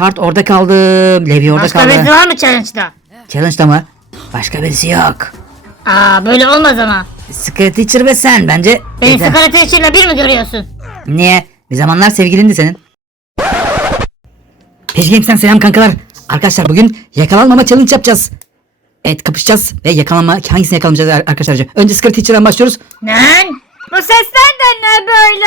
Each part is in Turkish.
Kart orada kaldı. Levi orada Başka kaldı. birisi var mı challenge'da? Challenge'da mı? Başka birisi yok. Aa böyle olmaz ama. Secret Teacher ve sen bence. Beni yeter. sigara teşhirle bir mi görüyorsun? Niye? Bir zamanlar sevgilindi senin. Page Games'ten selam kankalar. Arkadaşlar bugün yakalanmama challenge yapacağız. Evet kapışacağız ve yakalanma hangisini yakalamayacağız ar- arkadaşlar. Önce Secret Teacher'dan başlıyoruz. Lan! Bu sesler de ne böyle?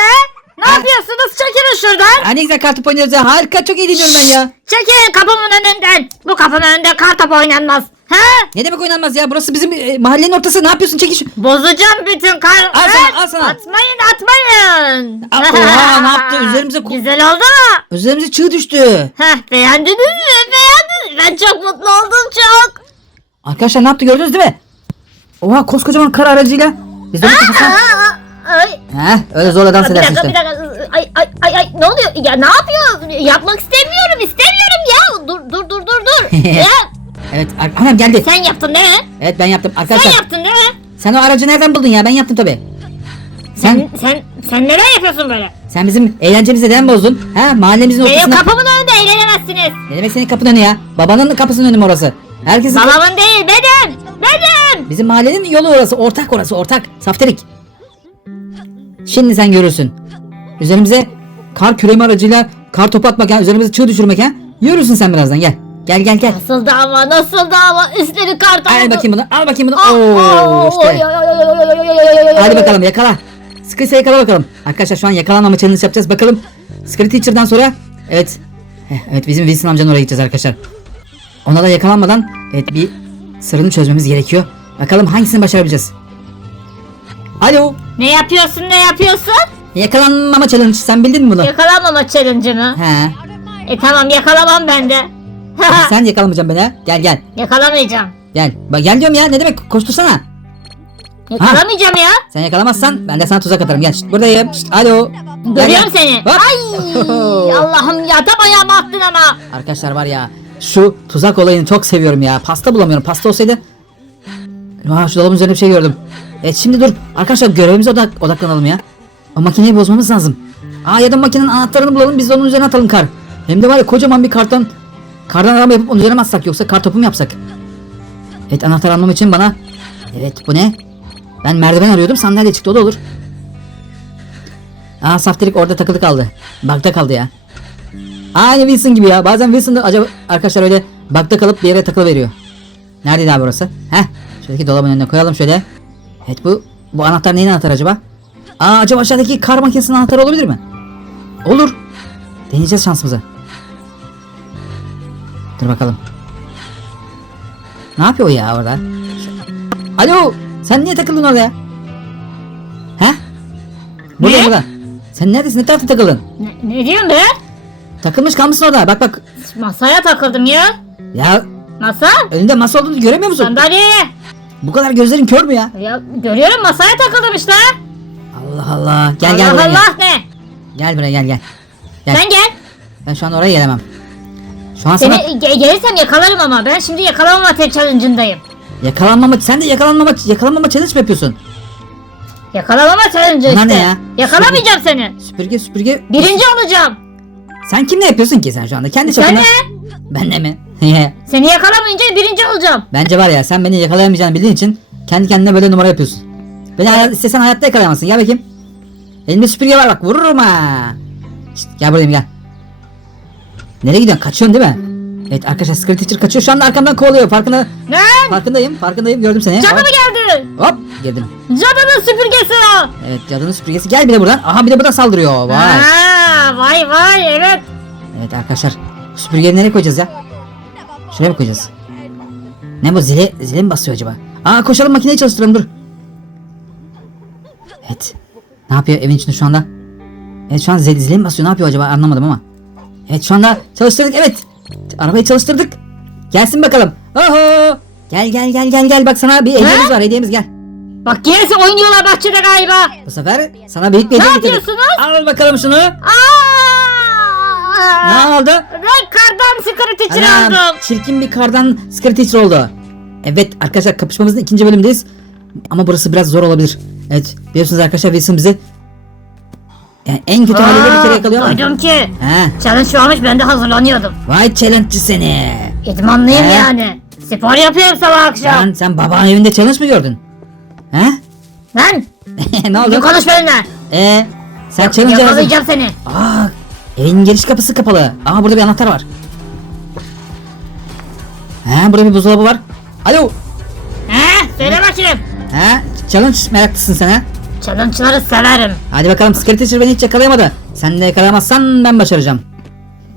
Ne yapıyorsunuz? Çekilin şuradan. Aa, ne güzel kartop oynuyoruz ya. Harika çok iyi dinliyorum ben ya. Çekilin kapımın önünden. Bu kapının önünde kartop oynanmaz. Ha? Ne demek oynanmaz ya? Burası bizim e, mahallenin ortası. Ne yapıyorsun? Çekil şu. Bozacağım bütün kar... Al sana, al sana. Atmayın atmayın. Aa, oha, ne yaptı? Üzerimize ko- Güzel oldu mu? Üzerimize çığ düştü. Heh, beğendiniz mi? Beğendiniz. Ben çok mutlu oldum çok. Arkadaşlar ne yaptı gördünüz değil mi? Oha koskocaman kar aracıyla. Biz de. Aa, ay. Heh öyle zorla dans Bir edersin dakika işte. bir dakika. Ay ay ay ay ne oluyor? Ya ne yapıyor? Yapmak istemiyorum istemiyorum ya. Dur dur dur dur dur. ya Evet ar- anam geldi. sen yaptın değil mi? Evet ben yaptım. Sen Arkadaşlar yaptın değil mi? sen o aracı nereden buldun ya? Ben yaptım tabi. Sen Sen sen sen neden yapıyorsun böyle? sen bizim eğlencemizi neden bozdun? Ha mahallemizin Benim ortasına. kapımın önünde eğlenemezsiniz. Ne demek senin kapının önü ya? Babanın kapısının önü mü orası? Herkesin Babamın değil benim. Benim. Bizim mahallenin yolu orası. Ortak orası ortak. Safterik. Şimdi sen görürsün. Üzerimize kar küreme aracıyla kar topu atmak ha. Üzerimize çığ düşürmek ha. Görürsün sen birazdan gel. Gel gel gel. Nasıl dava nasıl dava üstleri kartal. Al bakayım bunu al bakayım bunu. Oo, işte. Hadi bakalım yakala. Sıkıysa yakala bakalım. Arkadaşlar şu an yakalanmama challenge yapacağız. Bakalım Scary Teacher'dan sonra evet evet bizim Wilson amcanın oraya gideceğiz arkadaşlar. Ona da yakalanmadan evet bir sırrını çözmemiz gerekiyor. Bakalım hangisini başarabileceğiz. Alo. Ne yapıyorsun ne yapıyorsun? Yakalanmama challenge. Sen bildin mi bunu? Yakalanmama challenge'ı He. E tamam yakalamam ben de. Sen yakalamayacaksın beni ha. Gel gel. Yakalamayacağım. Gel. Bak gel diyorum ya. Ne demek? Koştursana. Yakalamayacağım ya. Sen yakalamazsan ben de sana tuzak atarım. Gel. Şşt, buradayım. Şşt, alo. Görüyorum seni. Hop. Ay Allah'ım ya tam ayağıma attın ama. Arkadaşlar var ya şu tuzak olayını çok seviyorum ya. Pasta bulamıyorum. Pasta olsaydı. Aa, şu dolabın üzerinde bir şey gördüm. Evet şimdi dur. Arkadaşlar görevimize odak odaklanalım ya. O makineyi bozmamız lazım. Aa ya da makinenin anahtarını bulalım biz de onun üzerine atalım kar. Hem de var ya kocaman bir karton. Kardan araba yapıp onun üzerine atsak yoksa kar topu mu yapsak? Evet anahtar almam için bana. Evet bu ne? Ben merdiven arıyordum sandalye çıktı o da olur. Aa saftirik orada takılı kaldı. Bug'da kaldı ya. Aynı Wilson gibi ya. Bazen Wilson da acaba arkadaşlar öyle bug'da kalıp bir yere takılı veriyor. Neredeydi abi burası? Heh. Şuradaki dolabın önüne koyalım şöyle. Evet bu bu anahtar neyin anahtarı acaba? Aa acaba aşağıdaki kar makinesinin anahtarı olabilir mi? Olur. Deneyeceğiz şansımızı. Dur bakalım. Ne yapıyor ya orada? Alo sen niye takıldın orada ya? He? Burada Ne? burada. Sen neredesin? Ne tarafta takıldın? Ne, ne diyorsun be? Takılmış kalmışsın orada. Bak bak. Masaya takıldım ya. Ya Masa? önünde masa olduğunu göremiyor musun? Sandalye. Bu kadar gözlerin kör mü ya? Ya görüyorum masaya takıldım işte. Allah Allah. Gel gel Allah buraya Allah ne? gel. Gel buraya gel gel. Gel. Sen gel. Ben şu an oraya gelemem. Şu an Seni sana ge- gelirsem yakalarım ama ben şimdi yakalamama te- challenge'ındayım. yakalanmama sen de yakalanmama yakalanmama challenge mi yapıyorsun? Yakalamama challenge işte. ne ya? Yakalamayacağım seni. Süpürge süpürge. Birinci olacağım. Sen kimle yapıyorsun ki sen şu anda? Kendi Sen çapında. ne? Ben de mi? Seni yakalamayınca birinci olacağım. Bence var ya sen beni yakalayamayacağını bildiğin için kendi kendine böyle numara yapıyorsun. Beni hayat, istesen hayatta yakalayamazsın. Gel bakayım. Elimde süpürge var bak vururum ha. Şşt, gel buradayım gel. Nereye gidiyorsun? Kaçıyorsun değil mi? Evet arkadaşlar Secret Teacher kaçıyor. Şu anda arkamdan kovalıyor. Farkında, Ne? farkındayım. Farkındayım. Gördüm seni. Cadı mı Hop, geldi? hop girdim. Cadının süpürgesi o. Evet cadının süpürgesi. Gel bir de buradan. Aha bir de buradan saldırıyor. Vay. Ha, vay vay evet. Evet arkadaşlar. Süpürgeyi nereye koyacağız ya? Şuraya mı koyacağız? Ne bu zile, zile mi basıyor acaba? Aa koşalım makineyi çalıştıralım dur. Evet. Ne yapıyor evin içinde şu anda? Evet şu an zile, zile mi basıyor ne yapıyor acaba anlamadım ama. Evet şu anda çalıştırdık evet. Arabayı çalıştırdık. Gelsin bakalım. Oho. Gel gel gel gel gel bak sana bir hediyemiz var hediyemiz gel. Bak gerisi oynuyorlar bahçede galiba. Bu sefer sana büyük bir Ne hediye getirdik. yapıyorsunuz? Al bakalım şunu. Aa! Ne oldu? Ben kardan sigara teacher Anam, aldım. çirkin bir kardan Secret Teacher oldu. Evet arkadaşlar kapışmamızın ikinci bölümündeyiz. Ama burası biraz zor olabilir. Evet biliyorsunuz arkadaşlar Wilson bizi Yani en kötü haliyle bir kere yakalıyor ama. Duydum ki. He. Challenge varmış ben de hazırlanıyordum. Vay challenge'cı seni. İdmanlıyım He? yani. Spor yapıyorum sabah akşam. Sen, sen babanın evinde challenge mı gördün? He? Lan ne oldu? bir konuş benimle. Ee, sen challenge yazdın. Yakalayacağım seni. Aa, evin giriş kapısı kapalı. Aa burada bir anahtar var. He, burada bir buzdolabı var. Alo. He söyle bakayım. He, challenge meraklısın sen ha. Challenge'ları severim. Hadi bakalım Scary Teacher beni hiç yakalayamadı. Sen de yakalayamazsan ben başaracağım.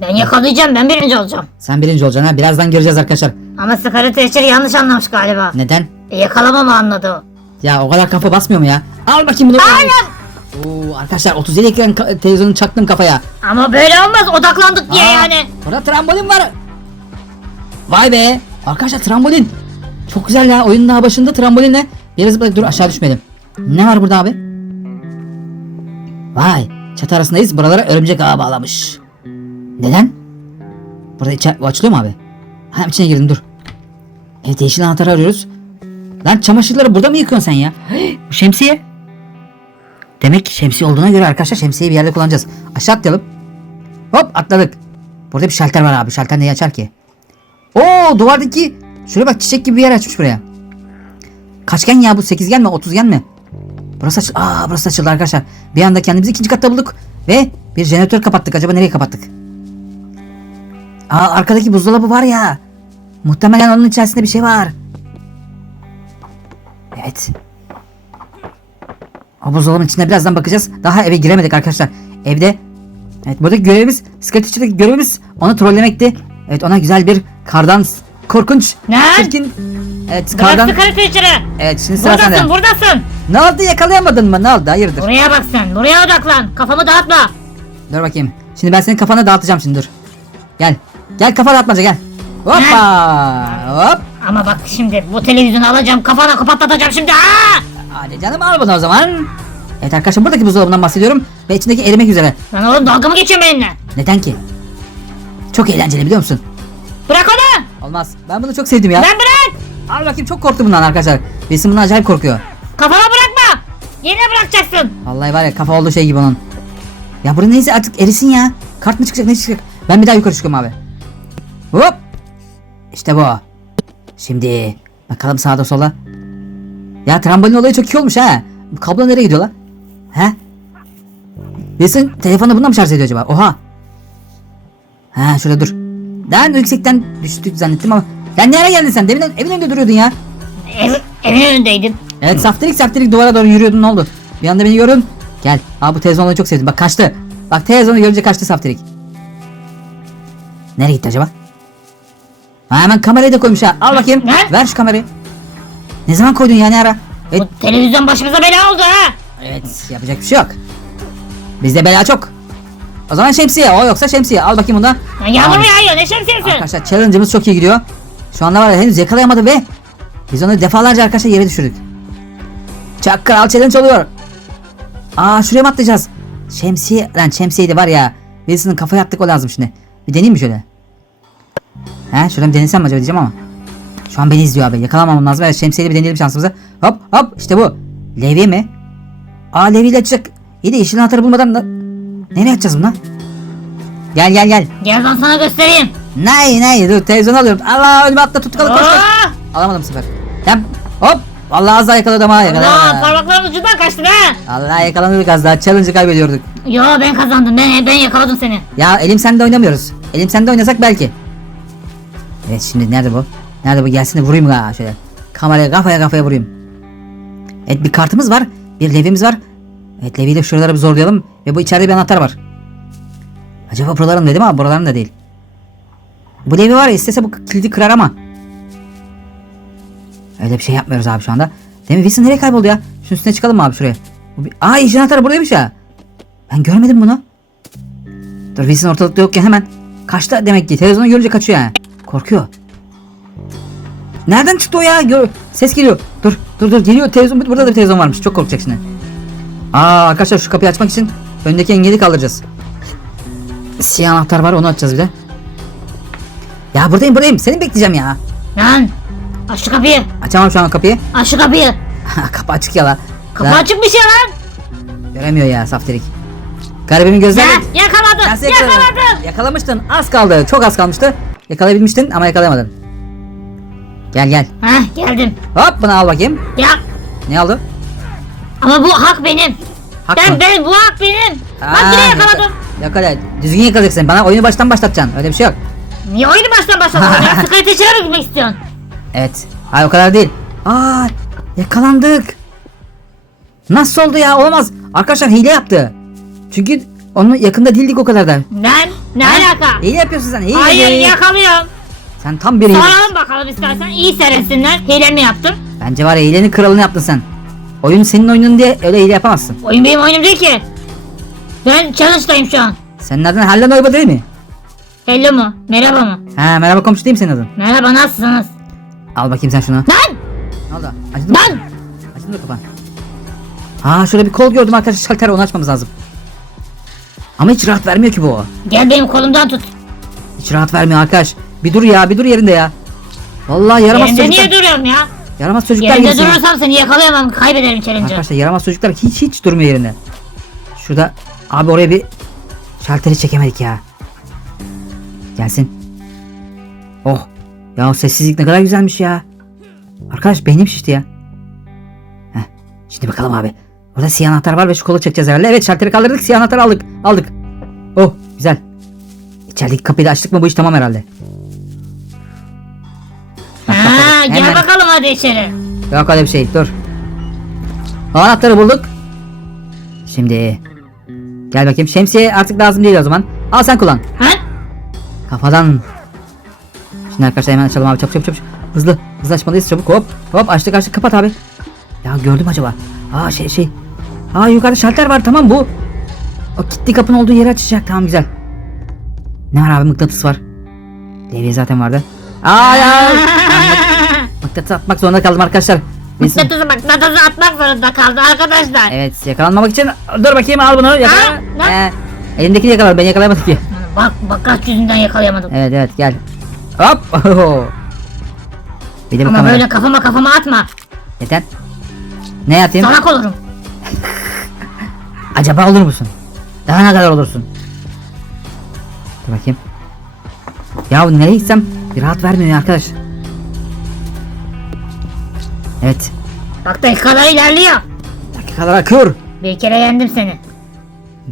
Ben yakalayacağım ben birinci olacağım. Sen birinci olacaksın ha. Birazdan göreceğiz arkadaşlar. Ama Teacher yanlış anlamış galiba. Neden? E, yakalamamı anladı o. Ya o kadar kafa basmıyor mu ya? Al bakayım bunu. Aynen. Oo, arkadaşlar 37 ekran televizyonu çaktım kafaya. Ama böyle olmaz odaklandık diye Aa, yani. Burada trambolin var. Vay be. Arkadaşlar trambolin. Çok güzel ya. Oyunun daha başında trambolinle. Yere zıpladık. Dur aşağı düşmedim. Ne var burada abi? Vay. Çatı arasındayız. Buralara örümcek ağı bağlamış. Neden? Burada içe bu açılıyor mu abi? Ha içine girdim dur. Evet yeşil anahtarı arıyoruz. Lan çamaşırları burada mı yıkıyorsun sen ya? Bu şemsiye. Demek ki şemsiye olduğuna göre arkadaşlar şemsiyeyi bir yerde kullanacağız. Aşağı atlayalım. Hop atladık. Burada bir şalter var abi. Şalter neyi açar ki? Oo duvardaki şuraya bak çiçek gibi bir yer açmış buraya. Kaçgen ya bu? Sekizgen mi? Otuzgen mi? Burası aç Aa burası açıldı arkadaşlar. Bir anda kendimizi ikinci katta bulduk. Ve bir jeneratör kapattık. Acaba nereye kapattık? Aa arkadaki buzdolabı var ya. Muhtemelen onun içerisinde bir şey var. Evet. Buzdolabının içine birazdan bakacağız. Daha eve giremedik arkadaşlar. Evde Evet buradaki görevimiz Scratch'teki görevimiz onu trollemekti. Evet ona güzel bir kardan korkunç Ne? çirkin Evet kardan Scary Teacher'ı. Evet şimdi sıra Buradasın sende. buradasın. Ne oldu yakalayamadın mı? Ne oldu? Hayırdır? Buraya bak sen buraya odaklan. Kafamı dağıtma. Dur bakayım. Şimdi ben senin kafanı dağıtacağım şimdi dur. Gel. Gel kafa dağıtmaca gel. Hoppa. Hop. Ama bak şimdi bu televizyonu alacağım kafana kapatlatacağım şimdi. Aa! Hadi canım al bunu o zaman. Evet arkadaşlar buradaki buzdolabından bahsediyorum. Ve içindeki erimek üzere. Lan oğlum dalga mı geçiyorsun benimle? Neden ki? Çok eğlenceli biliyor musun? Bırak onu. Olmaz. Ben bunu çok sevdim ya. Ben bırak. Al bakayım çok korktum bundan arkadaşlar. Birisi bundan acayip korkuyor. Kafana bırakma. Yine bırakacaksın. Vallahi var ya kafa oldu şey gibi onun. Ya burada neyse artık erisin ya. Kart mı çıkacak ne çıkacak? Ben bir daha yukarı çıkıyorum abi. Hop. İşte bu. Şimdi bakalım sağda sola. Ya trambolin olayı çok iyi olmuş ha. Bu kablo nereye gidiyor lan? He? Wilson telefonu bununla mı şarj ediyor acaba? Oha. Ha şurada dur. Daha yüksekten düştük zannettim ama. Ya nereye geldin sen? Demin evin önünde duruyordun ya. Ev, evin önündeydin. Evet saftirik saftirik duvara doğru yürüyordun ne oldu? Bir anda beni gördün. Gel. Aa bu televizyon olayı çok sevdim. Bak kaçtı. Bak televizyonu görünce kaçtı saftirik. Nereye gitti acaba? Ha, hemen kamerayı da koymuş ha. Al bakayım. Ne? Ver şu kamerayı. Ne zaman koydun yani ara? Evet, Bu televizyon başımıza bela oldu ha. evet yapacak bir şey yok. Bizde bela çok. O zaman şemsiye. O yoksa şemsiye. Al bakayım bundan. Lan yağmur mu yağıyor ne şemsiyesi? Arkadaşlar challenge'ımız çok iyi gidiyor. Şu anda var ya henüz yakalayamadı ve biz onu defalarca arkadaşlar yere düşürdük. Çak kral challenge oluyor. Aa şuraya mı atlayacağız? Şemsiye lan şemsiye de var ya. Wilson'ın kafaya attık o lazım şimdi. Bir deneyeyim mi şöyle? He şuradan denesem mi acaba diyeceğim ama. Şu an beni izliyor abi. Yakalamamam lazım. Evet şemsiyeyle bir deneyelim şansımızı. Hop hop işte bu. Levye mi? Aa levyeyle açacak. İyi de yeşil anahtarı bulmadan da... Nereye atacağız bunu? Gel gel gel. Gel ben sana göstereyim. Nay nay dur televizyonu alıyorum. Allah önüme atla tuttu koş koş. Alamadım sefer. Tamam. Hop. Vallahi az daha yakaladım ha Allah yakaladım. parmaklarımın ucundan kaçtın ha. Allah yakalanıyorduk az daha. Challenge'ı kaybediyorduk. Yo ben kazandım ben ben yakaladım seni. Ya elim sende oynamıyoruz. Elim sende oynasak belki. Evet şimdi nerede bu? Nerede bu? Gelsin de vurayım ha şöyle. Kameraya kafaya kafaya vurayım. Evet bir kartımız var. Bir levyemiz var. Evet levyeyle şuraları bir zorlayalım. Ve bu içeride bir anahtar var. Acaba buraların dedim ama buraların da değil. Bu levye var ya istese bu kilidi kırar ama. Öyle bir şey yapmıyoruz abi şu anda. Demin Wilson nereye kayboldu ya? Şunun üstüne çıkalım mı abi şuraya? Bu bir... Aa yeşil anahtar buradaymış ya. Ben görmedim bunu. Dur Wilson ortalıkta yokken hemen kaçtı demek ki. Televizyonu görünce kaçıyor yani. Korkuyor. Nereden çıktı o ya? Gör, ses geliyor. Dur dur dur geliyor. Televizyon burada da bir televizyon varmış. Çok korkacak şimdi. Aa arkadaşlar şu kapıyı açmak için öndeki engeli kaldıracağız. Siyah anahtar var onu açacağız bir de. Ya buradayım buradayım. Seni bekleyeceğim ya. Lan aç şu kapıyı. Açamam şu an kapıyı. Aç şu kapıyı. Kapı açık ya la. Kapı La, açık bir şey lan. Göremiyor ya saftirik. Garibimin gözleri. Seni yakaladım. Yakaladım. Yakalamıştın. Az kaldı. Çok az kalmıştı. Yakalayabilmiştin ama yakalayamadın. Gel gel. Heh, geldim. Hop bunu al bakayım. Ya Ne oldu? ama bu hak benim. Hak ben mı? ben bu hak benim. Bak Aa, yine yakaladım. Yakala. Düzgün yakalayacaksın. Bana oyunu baştan başlatacaksın. Öyle bir şey yok. Niye oyunu baştan başladın? ya? Sıkıntı içine mi gitmek istiyorsun? Evet. Hayır o kadar değil. Aa yakalandık. Nasıl oldu ya? Olamaz. Arkadaşlar hile yaptı. Çünkü onun yakında değildik o kadar da. Ben? Ne Ha? alaka? Hile yapıyorsun sen. Hile. Hayır yakalıyorum. Sen tam bir hile. Soralım bakalım istersen. İyi seyretsinler. Hile mi yaptım? Bence var ya hilenin kralını yaptın sen. Oyun senin oyunun diye öyle hile yapamazsın. Oyun benim oyunum değil ki. Ben challenge'dayım şu an. Senin adın Hallen Oyba değil mi? Hello mu? Merhaba mı? Ha merhaba komşu değil mi senin adın? Merhaba nasılsınız? Al bakayım sen şunu. Lan! Ne oldu? Acıdı mı? Lan! Acıdı mı kafan? Aa şöyle bir kol gördüm arkadaşlar şalter onu açmamız lazım. Ama hiç rahat vermiyor ki bu. Gel benim kolumdan tut. Hiç rahat vermiyor arkadaş. Bir dur ya bir dur yerinde ya. Vallahi yaramaz Yerinde çocuklar. niye duruyorum ya? Yaramaz çocuklar Yerinde gibisin. durursam seni yakalayamam. Kaybederim challenge'ı. Arkadaşlar yaramaz çocuklar hiç hiç durmuyor yerinde. Şurada abi oraya bir şalteri çekemedik ya. Gelsin. Oh. Ya o sessizlik ne kadar güzelmiş ya. Arkadaş beynim şişti ya. Heh. Şimdi bakalım abi. Orada siyah anahtar var ve şu kolu çekeceğiz herhalde. Evet şalteri kaldırdık siyah anahtarı aldık. Aldık. Oh güzel. İçerideki kapıyı da açtık mı bu iş tamam herhalde. Gel hemen- bakalım hadi içeri. Yok öyle bir şey dur. Anahtarı bulduk. Şimdi gel bakayım şemsiye artık lazım değil o zaman. Al sen kullan. Ha? Kafadan. Şimdi arkadaşlar hemen açalım abi çabuk çabuk çabuk. Hızlı hızlı açmalıyız çabuk hop. Hop açtık açtık kapat abi. Ya gördüm acaba. Aa şey şey. Aa yukarıda şalter var tamam bu. O kilitli kapının olduğu yeri açacak tamam güzel. Ne var abi mıknatıs var. Devre zaten vardı. Aa ya. Mıknatıs atmak zorunda kaldım arkadaşlar. Biz- Mıknatısı mıknatısı atmak zorunda kaldı arkadaşlar. Evet yakalanmamak için dur bakayım al bunu yakala. Ha. Ee, elimdekini yakala ben yakalayamadım ki. Bak bak kaç yüzünden yakalayamadım. Evet evet gel. Hop. Bir de bu Ama kamera. böyle kafama kafama atma. Neden? Ne yapayım? Salak olurum. Acaba olur musun? Daha ne kadar olursun? Dur bakayım. Ya nereye gitsem bir rahat vermiyor ya arkadaş. Evet. Bak dakikalar ilerliyor. Dakikalar akıyor. Bir kere yendim seni.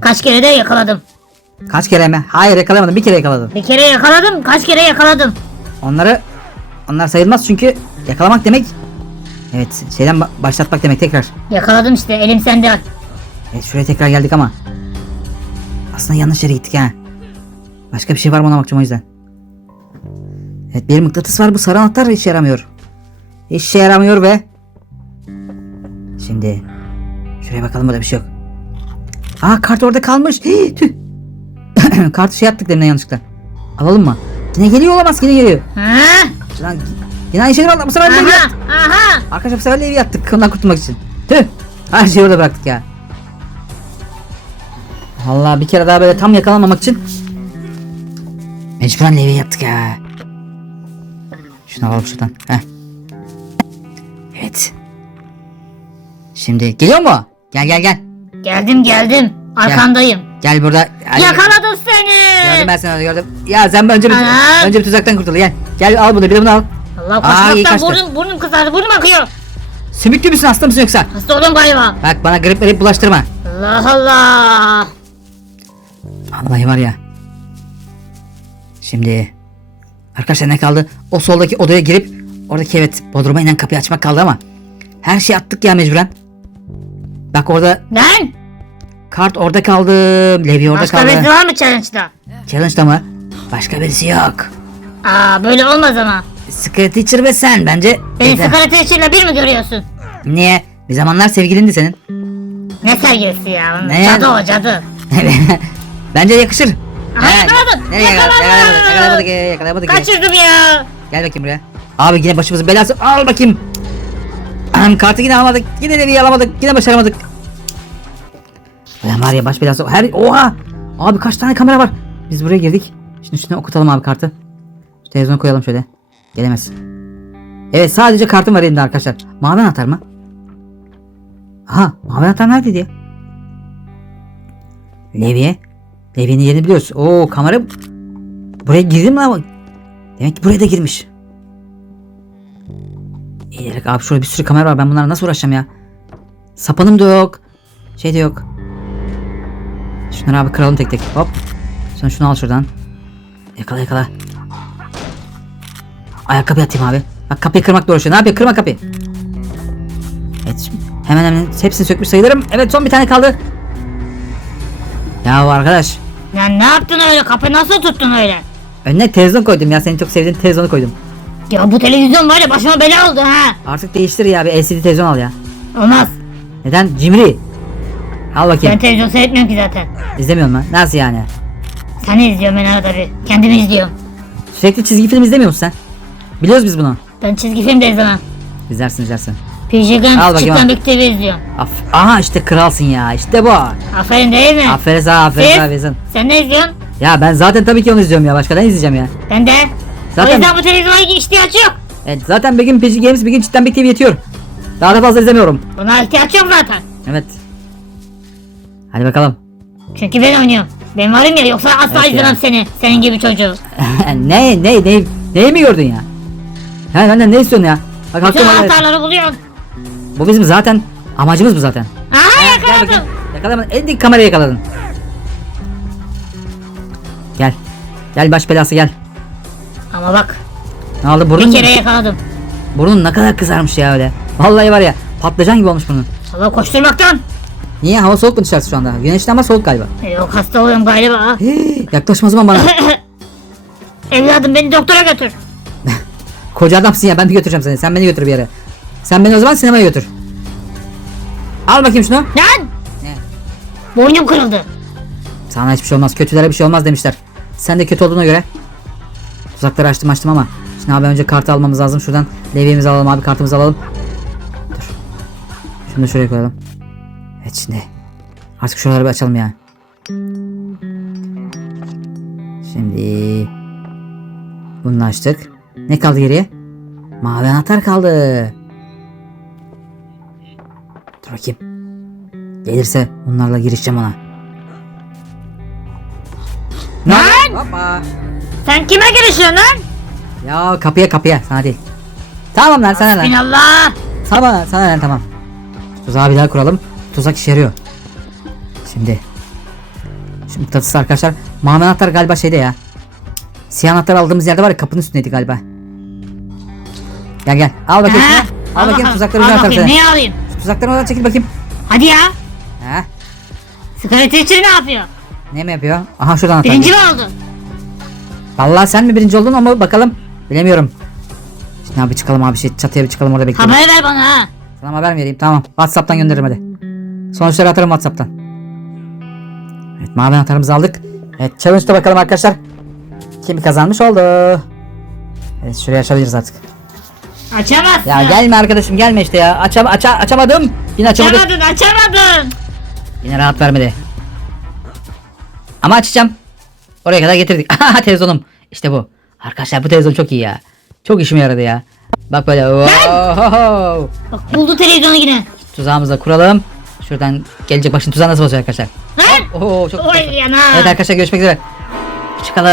Kaç kere de yakaladım. Kaç kere mi? Hayır yakalayamadım. Bir kere yakaladım. Bir kere yakaladım, kaç kere yakaladım. Onları onlar sayılmaz çünkü yakalamak demek Evet şeyden ba- başlatmak demek tekrar. Yakaladım işte, elim sende. Evet şuraya tekrar geldik ama aslında yanlış yere gittik ha. Başka bir şey var mı ona bakacağım o yüzden. Evet bir mıknatıs var bu sarı anahtar işe yaramıyor. İşe yaramıyor ve Şimdi şuraya bakalım burada bir şey yok. Aa kart orada kalmış. Hii, tüh. Kartı şey yaptık deminden yanlışlıkla. Alalım mı? Yine geliyor olamaz yine geliyor. Ha? Lan, yine aynı şeyi var bu sefer evi Aha, yaptık. aha. Arkadaşlar bu sefer evi yaptık ondan kurtulmak için. Tüh. Her şeyi orada bıraktık ya. Vallahi bir kere daha böyle tam yakalanmamak için mecburen evi yaptık ya. Şunu alalım şuradan. Heh. Evet. Şimdi geliyor mu? Gel gel gel. Geldim geldim. Arkandayım. Gel burada. Hadi. Yakaladım seni. Gördüm ben seni gördüm. Ya sen önce bir, Ana. önce bir tuzaktan kurtul gel. Gel al bunu bir de bunu al. Allah Aa, iyi koşmaktan kaçtı. burnum, burnum kızardı, burnum akıyor. Sümüklü müsün hasta mısın yoksa? Hasta oldum galiba. Bak bana grip grip bulaştırma. Allah Allah. Vallahi var ya. Şimdi arkadaşlar ne kaldı? O soldaki odaya girip oradaki evet bodruma inen kapıyı açmak kaldı ama her şeyi attık ya mecburen. Bak orada Lan. kart orada kaldı. Levi orada Başka kaldı. birisi var mı challenge'da? Challenge'da mı? Başka birisi yok. Aa böyle olmaz ama. Secret Teacher ve sen bence. Beni Neden? sigara teşhirle bir mi görüyorsun? Niye? Bir zamanlar sevgilindi senin. Ne sergisi ya? Ne? Cadı o cadı. bence yakışır. Aha, Ha, yakaladım, Nereye yakaladık? yakaladım. Yakaladık, yakaladık, yakaladık. Kaçırdım ya. Gel bakayım buraya. Abi yine başımızın belası. Al bakayım. Anam kartı yine alamadık. Yine bir alamadık. Yine başaramadık. Ulan var ya baş belası. Her oha. Abi kaç tane kamera var. Biz buraya girdik. Şimdi şunu okutalım abi kartı. Şu televizyona koyalım şöyle. Gelemez. Evet sadece kartım var elimde arkadaşlar. Mavi anahtar mı? Aha mavi anahtar neredeydi ya? Levi. Levi'nin yerini biliyoruz. Oo kamera buraya girdi mi lan? Demek ki buraya da girmiş. İyi direkt abi şurada bir sürü kamera var. Ben bunlarla nasıl uğraşacağım ya? Sapanım da yok. Şey de yok. Şunları abi kıralım tek tek. Hop. Sen şunu al şuradan. Yakala yakala. Ayakkabı atayım abi. Bak kapıyı kırmakla uğraşıyor. Ne yapıyor? Kırma kapıyı. Evet. Hemen hemen hepsini sökmüş sayılırım. Evet son bir tane kaldı. Ya arkadaş. Ya ne yaptın öyle? Kapı nasıl tuttun öyle? Önüne televizyon koydum ya. Senin çok sevdiğin televizyonu koydum. Ya bu televizyon var ya başıma bela oldu ha. Artık değiştir ya. Bir LCD televizyon al ya. Olmaz. Neden? Cimri. Al Ben bakayım. televizyon seyretmiyorum ki zaten. İzlemiyorum lan. Nasıl yani? Seni izliyorum ben arada bir. Kendimi izliyorum. Sürekli çizgi film izlemiyor musun sen? Biliyoruz biz bunu. Ben çizgi film de izlemem. İzlersin izlersin. PJ Guns. Big TV izliyorum. Af Aha işte kralsın ya. İşte bu. Aferin değil mi? Aferin sana aferin Siz? sana. Sen ne izliyorsun? Ya ben zaten tabii ki onu izliyorum ya. Başka ne izleyeceğim ya? Ben de. Zaten- O yüzden bu televizyona ihtiyaç yok. Evet zaten bir gün PG Games bir gün cidden Big TV yetiyor. Daha da fazla izlemiyorum. Buna ihtiyaç yok zaten. Evet. Hadi bakalım. Çünkü ben oynuyorum. Ben varım ya yoksa asla Evet izlemem ya. seni. Senin gibi çocuğu. ne ne ne neyi mi gördün ya? Ya benden ne istiyorsun ya? Bak Bütün anahtarları buluyorsun. Bu bizim zaten amacımız bu zaten. Aha Gel yakaladım. Yakalamadın. En dik kamerayı yakaladın. Gel. Gel baş belası gel. Ama bak Ne oldu burnun? bir kere yakaladım. Burnun ne kadar kızarmış ya öyle. Vallahi var ya patlıcan gibi olmuş burnun. Allah koşturmaktan. Niye hava soğuk mu dışarısı şu anda? Güneşli ama soğuk galiba. E, Yok hasta oluyorum galiba. Hii, Yaklaşma zaman bana. Evladım beni doktora götür. Koca adamsın ya ben bir götüreceğim seni. Sen beni götür bir yere. Sen beni o zaman sinemaya götür. Al bakayım şunu. Lan! Ne? Boynum kırıldı. Sana hiçbir şey olmaz. Kötülere bir şey olmaz demişler. Sen de kötü olduğuna göre. Tuzakları açtım açtım ama. Şimdi abi önce kartı almamız lazım. Şuradan levyemizi alalım abi kartımızı alalım. Dur. Şunu da şuraya koyalım. Evet şimdi. Artık şuraları bir açalım ya. Şimdi. Bunu açtık. Ne kaldı geriye? Mavi anahtar kaldı. Dur bakayım. Gelirse bunlarla girişeceğim ona. Lan! Hoppa. Sen kime girişiyorsun lan? Ya kapıya kapıya sana değil. Tamam lan sana lan. Binallah. Sana sana lan tamam. Tuzağı bir daha kuralım. Tuzak işe yarıyor. Şimdi. Şimdi tatısı arkadaşlar. Mavi anahtar galiba şeyde ya. Siyah anahtar aldığımız yerde var ya kapının üstündeydi galiba. Gel gel. Al bakayım Ha? şunu. Al, bakayım tuzakları Al bakayım neyi alayım? Tuzakları oradan çekil bakayım. Hadi ya. Ha? Sigara teacher ne yapıyor? Ne mi yapıyor? Aha şuradan anahtar. Birinci mi oldu? Vallahi sen mi birinci oldun ama bakalım. Bilemiyorum. Şimdi abi çıkalım abi şey çatıya bir çıkalım orada bekleyelim. Haber ver bana ha. Sana haber mi vereyim? Tamam. Whatsapp'tan gönderirim hadi. Sonuçları atarım Whatsapp'tan. Evet mavi anahtarımızı aldık. Evet challenge'da bakalım arkadaşlar. Kim kazanmış oldu? Evet şurayı açabiliriz artık. Açamazsın. Ya gelme arkadaşım gelme işte ya. Açam aça açamadım. Yine açamadım. Açamadın açamadın. Yine rahat vermedi. Ama açacağım. Oraya kadar getirdik. Aha televizyonum. İşte bu. Arkadaşlar bu televizyon çok iyi ya. Çok işime yaradı ya. Bak böyle. Wow. Bak buldu televizyonu yine. Tuzağımızı da kuralım. Şuradan gelecek başın tuzağı nasıl olacak arkadaşlar? Lan! Oo çok Oy yana. Evet arkadaşlar görüşmek üzere. Çıkalım.